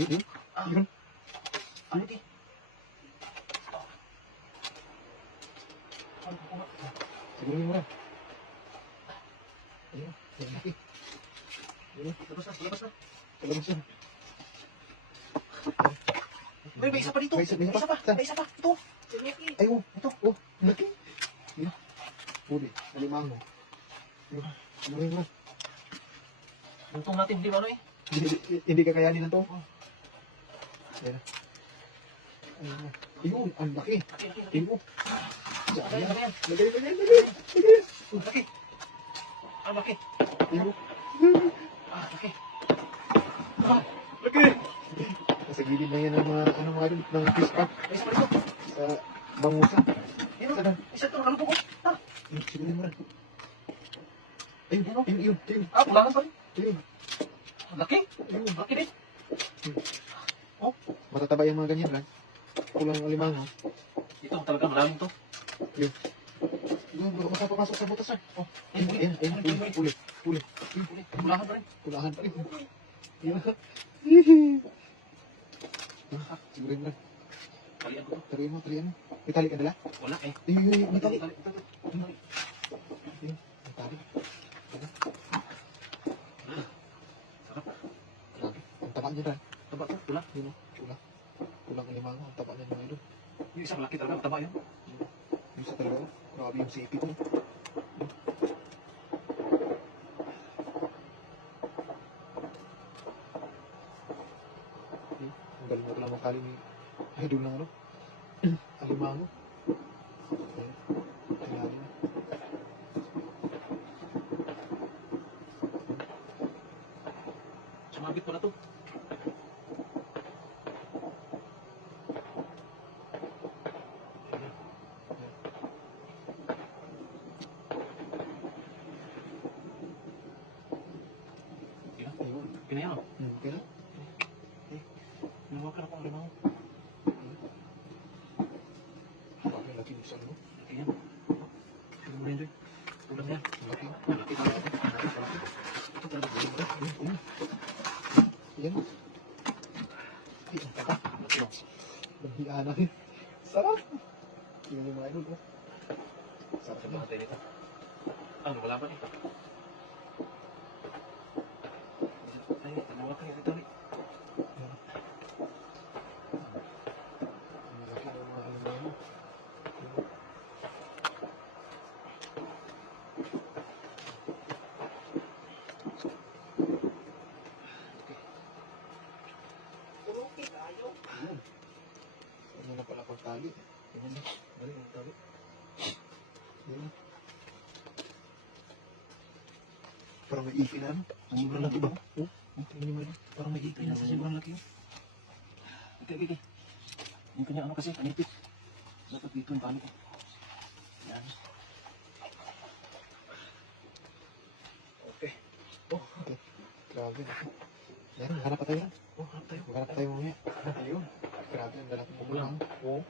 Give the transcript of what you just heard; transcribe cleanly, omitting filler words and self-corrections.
Yun. Yun. Ano di? Siguro mo rin. Ayun. Ayun. Laki. Ayun. Labas na, labas na. Palabas yan. May isa pa dito. May isa pa. Saan? May isa pa. Ito. Laki. Ay, oh. Ito. Oh. Laki. Ayun. Huli. Alimango. Ayun. Siguro mo rin. Luntong natin, di ba ano eh? Hindi kakayanin na to. Ayan na. Ayun na. Ayun. Ang laki. Laki, laki, laki. Ayun. Laki, laki yan. Lagay. Lagay. Laki. Ah, laki. Ayun. Ah, laki. Ah, laki. Nasa gilid na yan ng mga, ng fish pack May isa pa dito. sa bangusa. Ayun, isa ito. Ano po ko? Ah, Ayun, siguro mo rin. Ayun, ayun. ah, pulangan pa rin. Ayun. Laki. Laki din. Oh, Matataba yung mga ganyan lang. Kulang ang alimango. ito talaga maraming to. Yun. Yun, baka masapapasok sa butas, sir. Oh, Ayun. Uli. Pulangan pa rin. Kulahan pa rin. Yun. Ah, siguro mo rin. Kalian ko to. Tarihan mo. May tali ka dala? Wala eh. Ayun, may tali. Tali. Ayun, may tali. Sarap. Grabe. Ang taba niya, Ran. Taba to. Pula. Yun, chula. Kulang alimango. Ang taba niya mga idol. Yung isang laki talaga. Taba yun. Yung sa talaga. Grabe yung sipit mo. Ang galing mo lang makali ni idol ng alimango. Ayun. Tinali na. Sumabit ko na to. Ayun. Pinaya mo. Okay na? Nawakan ako ang limaw. Grabe, laki yung saan mo. Laki yan. Tignan mo rin doy. Ulam yan. Laki. Laki talaga. Ito talaga. Ayun. Yan. Ay, ang taba. Laki yun. Nahiya na rin. Sarap. Yun yung mga idol, oh. Sarap Sa na. mga tayo nito. Ah, wala pa eh. Ay, nawakan yung ito. Ang laki ng mga alimango. Ayun. Turuki tayo. Ayun. Ano na pala pagtali? Ayun na. Galing ang tali. Ayun. Parang may ipi na ano? Sobrang laki ba? Oh, tingnan mo yun. Parang may ipin na sa sobrang laki yun. Okay. Yung kanya ano kasi, kanipit. Dapat dito yung paano ko. Yan. Okay. Oh, okay. Grabe. Yan, hanap pa tayo. Oh, harap tayo. Maghanap tayo mamaya. Ayun. Grabe, ang lalaki mo lang. Oh.